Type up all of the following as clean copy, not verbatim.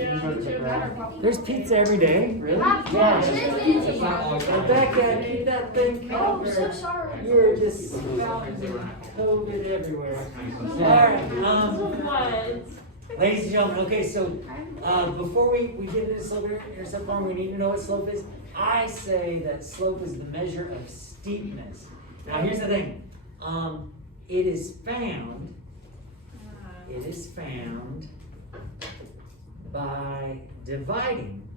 There's pizza every day, really? Yeah. Rebecca, keep that thing covered. Oh, I'm so sorry. You're just COVID everywhere. Alright, ladies and gentlemen, okay, so before we get into slope-intercept form, we need to know what slope is. I say that slope is the measure of steepness. Now here's the thing. It is found by dividing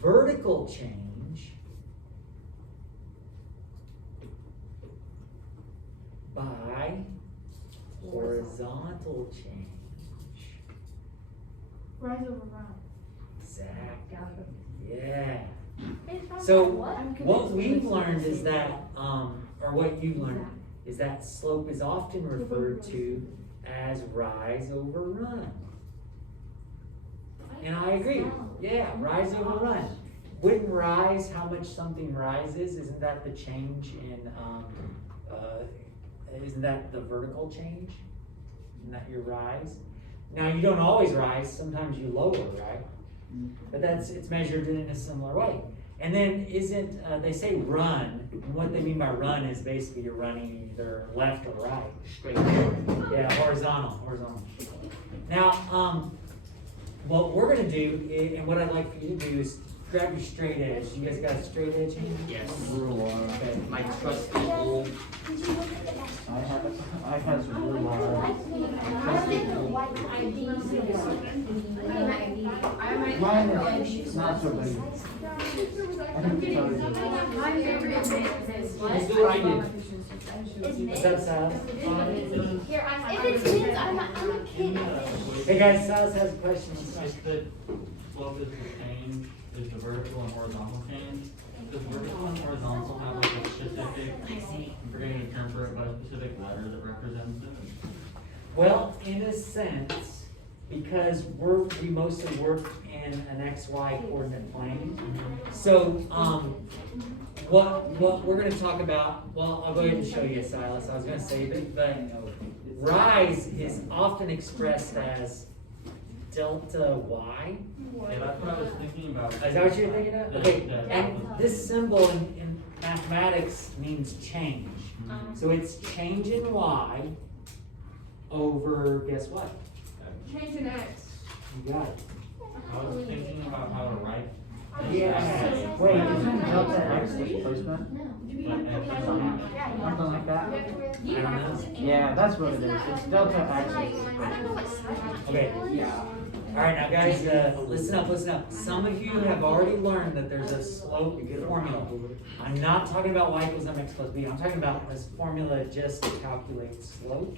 vertical change by horizontal change. Rise over run. Exactly. Yeah. So what we've learned is that, or what you've learned, is that slope is often referred to as rise over run. And I agree. Yeah, rise over run. Wouldn't rise, how much something rises, isn't that the change in, isn't that the vertical change? Isn't that your rise? Now you don't always rise, sometimes you lower, right? But it's measured in a similar way. And then they say run, and what they mean by run is basically you're running either left or right. Straight. Yeah, horizontal. Now, what we're gonna do, and what I'd like for you to do is grab your straight edge. You guys got a straight edge here? Yes. Okay. My trusty old. I have some blue wire. Mine is not so big. I can tell you. Let's do what I did. What's up, Silas? If it's kids, I'm a kid. Hey guys, Silas has a question. If the slope is the change, is the vertical and horizontal change? Does vertical and horizontal have like a specific, I'm forgetting the term for it, but a specific letter that represents it? Well, in a sense, because we mostly work in an XY coordinate plane. So, what we're going to talk about, well, I'll go ahead and show you, Silas. I was going to say that, but rise is often expressed as delta Y. Yeah, that's what I was thinking about. Is that what you're thinking of? Okay, and this symbol in mathematics means change. So it's change in Y over, guess what? Change in X. You got it. I was thinking about how to write. Yeah. Wait, isn't delta X displacement? Something like that? I don't know. Yeah, that's what it is. It's delta X. Okay. Yeah. All right, now guys, listen up. Some of you have already learned that there's a slope formula. I'm not talking about y equals mx plus b. I'm talking about this formula just to calculate slope.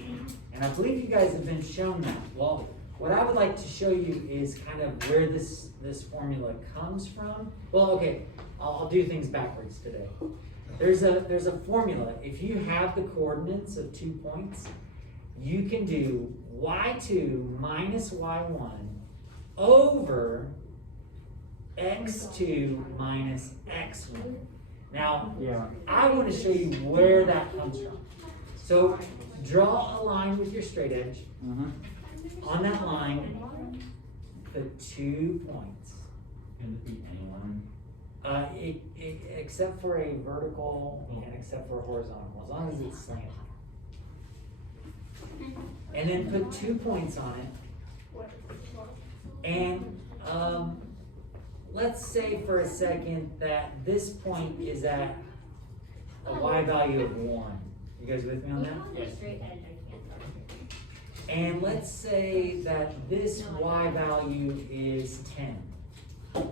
And I believe you guys have been shown that. Well, what I would like to show you is kind of where this formula comes from. Well, okay, I'll do things backwards today. There's a formula. If you have the coordinates of 2 points, you can do y2 minus y1 over x2 minus x1. Now, Yeah. I want to show you where that comes from. So, draw a line with your straight edge. On that line, put 2 points. Can it be anyone? Except for a vertical and except for a horizontal, as long as it's slanted. And then put 2 points on it. And let's say for a second that this point is at a y value of 1. You guys with me on that? Yes. And let's say that this y value is 10.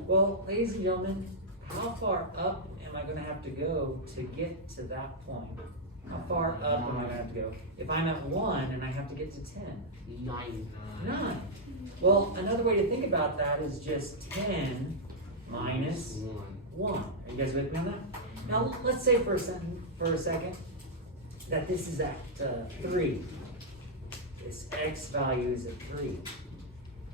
Well, ladies and gentlemen, how far up am I going to have to go to get to that point? How far up am I going to have to go? If I'm at 1 and I have to get to 10. 9. 9. Well, another way to think about that is just 10 minus 1. Are you guys with me on that? Now, let's say for a second that this is at 3. This x value is at 3.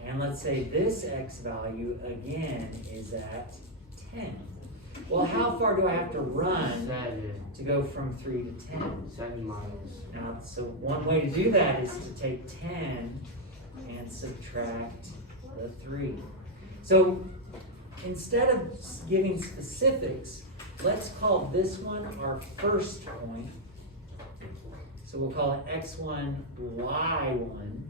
And let's say this x value again is at 10. Well, how far do I have to run 7. to go from 3 to 10? 7 miles. Now, so one way to do that is to take 10 and subtract the 3. So instead of giving specifics, let's call this one our first point. So we'll call it x1, y1.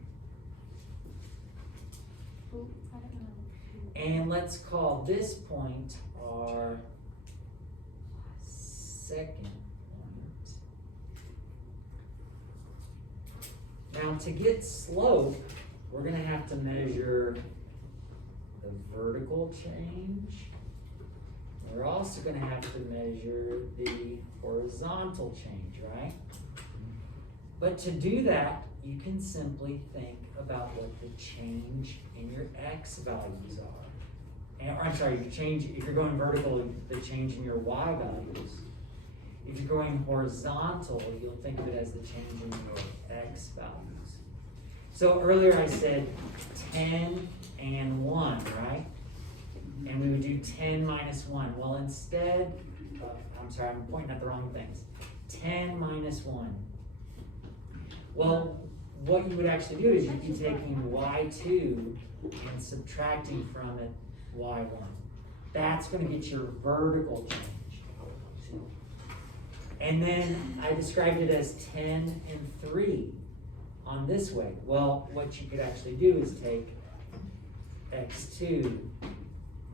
And let's call this point our second point. Now to get slope, we're going to have to measure the vertical change. We're also going to have to measure the horizontal change, right? But to do that, you can simply think about what the change in your x values are. Or I'm sorry, if you're going vertical, the change in your y values. If you're going horizontal, you'll think of it as the change in your x values. So earlier I said 10 and 1, right? And we would do 10 minus 1. Well, instead, I'm sorry, I'm pointing at the wrong things. 10 minus 1. Well, what you would actually do is you'd be taking y2 and subtracting from it y1. That's going to get your vertical change. And then I described it as 10 and 3 on this way. Well, what you could actually do is take x2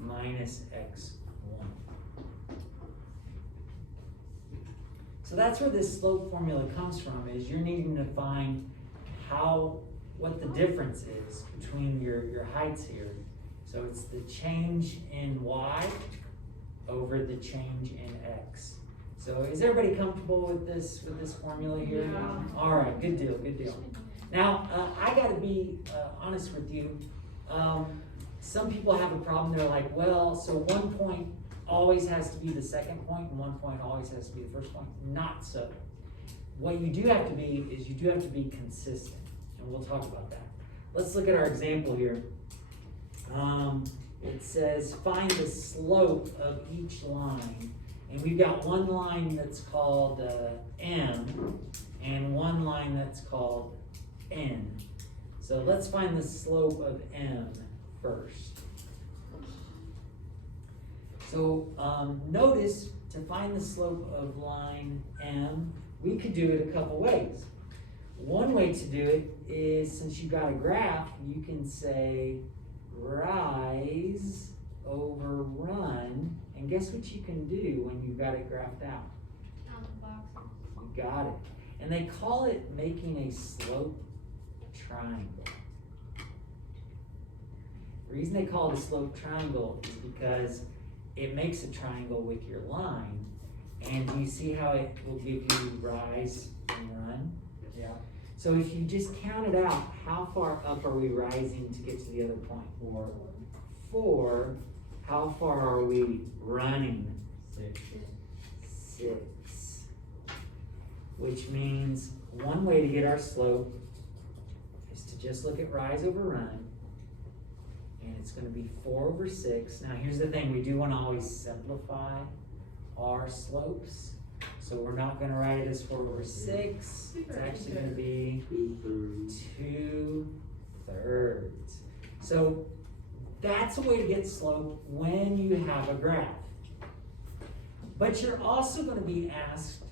minus x1. So that's where this slope formula comes from, is you're needing to find what the difference is between your heights here. So it's the change in y over the change in x. So is everybody comfortable with this formula here? Yeah. All right, good deal, good deal. Now, I gotta be honest with you. Some people have a problem. They're like, well, so one point always has to be the second point and one point always has to be the first point. Not so. What you do have to be is you do have to be consistent, and we'll talk about that. Let's look at our example here. It says find the slope of each line, and we've got one line that's called M and one line that's called N. So let's find the slope of M first. So notice, to find the slope of line M, we could do it a couple ways. One way to do it is, since you've got a graph, you can say rise over run, and guess what you can do when you've got it graphed out? You got it. And they call it making a slope triangle. The reason they call it a slope triangle is because it makes a triangle with your line, and you see how it will give you rise and run? Yeah. So if you just count it out, how far up are we rising to get to the other point? 4. 4. How far are we running? 6. 6. Which means one way to get our slope is to just look at rise over run, and it's going to be 4 over 6. Now here's the thing, we do want to always simplify our slopes. So we're not going to write it as 4 over 6. It's actually going to be 2/3. So that's a way to get slope when you have a graph. But you're also going to be asked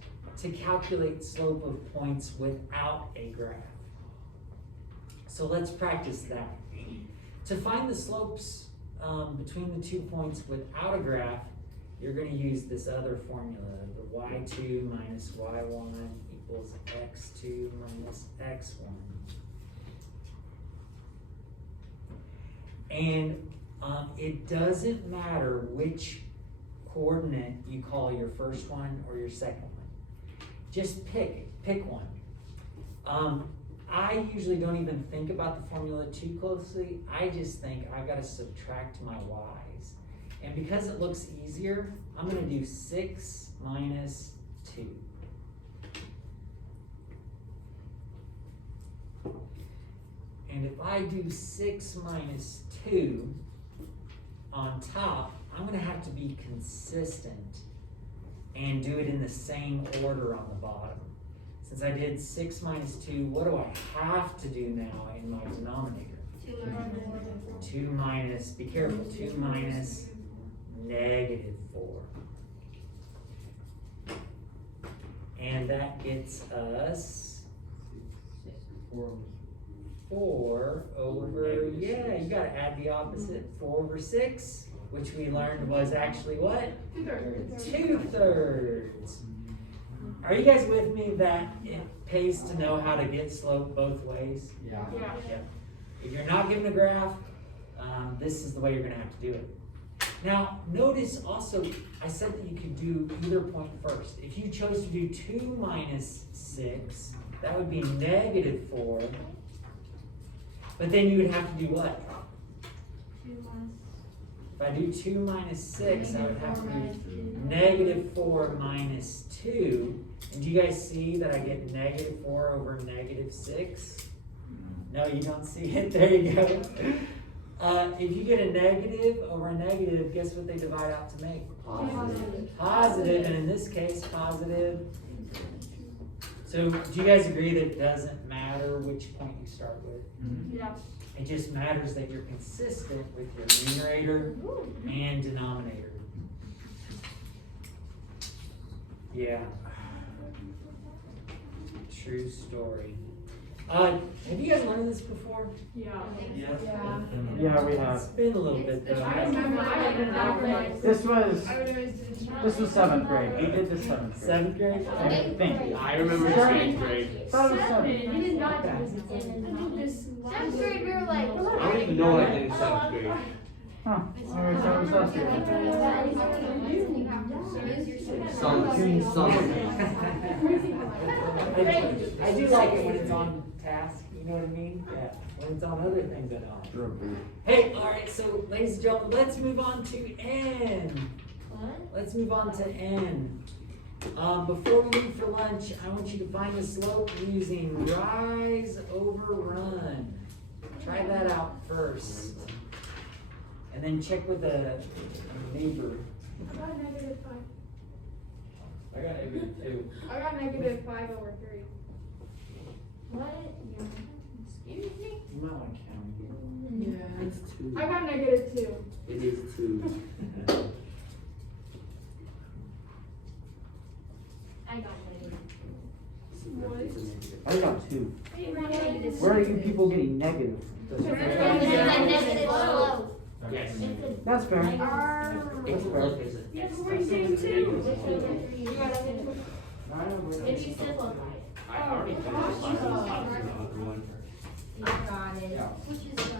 to calculate slope of points without a graph. So let's practice that. To find the slopes between the 2 points without a graph, you're going to use this other formula. The y2 minus y1 equals x2 minus x1. And it doesn't matter which coordinate you call your first one or your second one. Just pick one. I usually don't even think about the formula too closely. I just think I've got to subtract my y's. And because it looks easier, I'm going to do 6 minus 2. And if I do 6 minus 2 on top, I'm going to have to be consistent and do it in the same order on the bottom. Since I did 6 minus 2, what do I have to do now in my denominator? 2 minus, be careful, 2 minus -4. And that gets us 4 over, yeah, you gotta add the opposite, 4 over 6, which we learned was actually what? 2/3. Are you guys with me that it pays to know how to get slope both ways? Yeah. If you're not given a graph, this is the way you're gonna have to do it. Now, notice also, I said that you could do either point first. If you chose to do 2 minus 6, that would be -4. But then you would have to do what? If I do 2 minus 6, I would have to do -4 minus 2. And do you guys see that I get -4 over -6? No, you don't see it. There you go. If you get a negative over a negative, guess what they divide out to make? Positive, and in this case, positive. So do you guys agree that it doesn't matter which point you start with? Yeah. It just matters that you're consistent with your numerator and denominator. Yeah. True story. Have you guys learned this before? Yeah. Yes. Yeah, we have. It's been a little bit though. I remember I had been back This was This was 7th grade. We did this 7th grade. 7th grade? I think. I remember 8th grade. Thought it was 7th. We did not do this in 7th grade, we were like, I don't even know what I did in 7th grade. Huh. Alright, so it was last year. Something. I do like it when it's on task, you know what I mean? Yeah, when it's on other things I don't. Hey, alright, so ladies and gentlemen, let's move on to N. Let's move on to N. Before we leave for lunch, I want you to find the slope using rise over run. Try that out first. And then check with a neighbor. I got -5. I got -2. I got -5 over 3. What? Excuse me? You might want to count. Yeah. It's 2. I got -2. It is 2. I got I got 2. Where are you people getting negative? Yes. That's fair. It's That's fair. Yes, were you saying 2? If you said low. I already finished last one. I got it. Yeah. Which is